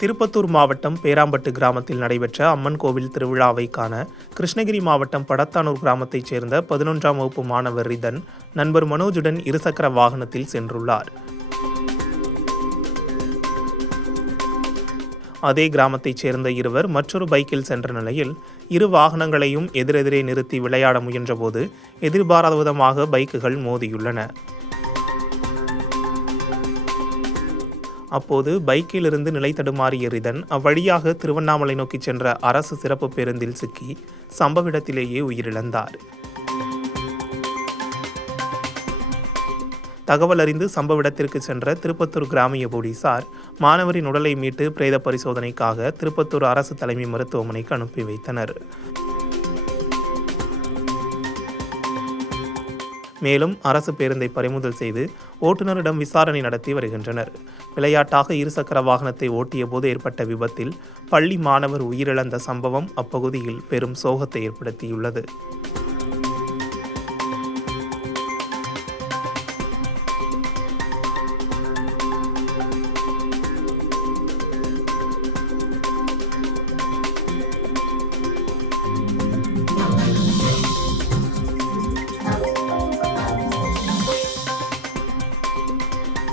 திருப்பத்தூர் மாவட்டம் பேராம்பட்டு கிராமத்தில் நடைபெற்ற அம்மன் கோவில் திருவிழாவை காண கிருஷ்ணகிரி மாவட்டம் படத்தானூர் கிராமத்தைச் சேர்ந்த 11ஆம் வகுப்பு மாணவர் ரிதன் நண்பர் மனோஜுடன் இருசக்கர வாகனத்தில் சென்றுள்ளார். அதே கிராமத்தைச் சேர்ந்த இருவர் மற்றொரு பைக்கில் சென்ற நிலையில் இரு வாகனங்களையும் எதிரெதிரே நிறுத்தி விளையாட முயன்றபோது எதிர்பாராத விதமாக பைக்குகள் மோதியுள்ளன. அப்போது பைக்கிலிருந்து நிலை தடுமாறிய ரிதன் அவ்வழியாக திருவண்ணாமலை நோக்கி சென்ற அரசு சிறப்பு பேருந்தில் சிக்கி சம்பவ இடத்திலேயே உயிரிழந்தார். தகவல் அறிந்து சம்பவ இடத்திற்கு சென்ற திருப்பத்தூர் கிராமிய போலீசார் மாணவரின் உடலை மீட்டு பிரேத பரிசோதனைக்காக திருப்பத்தூர் அரசு தலைமை மருத்துவமனைக்கு அனுப்பி வைத்தனர். மேலும் அரசு பேருந்தை பறிமுதல் செய்து ஓட்டுநரிடம் விசாரணை நடத்தி வருகின்றனர். விளையாட்டாக இருசக்கர வாகனத்தை ஓட்டிய போது ஏற்பட்ட விபத்தில் பள்ளி மாணவர் உயிரிழந்த சம்பவம் அப்பகுதியில் பெரும் சோகத்தை ஏற்படுத்தியுள்ளது.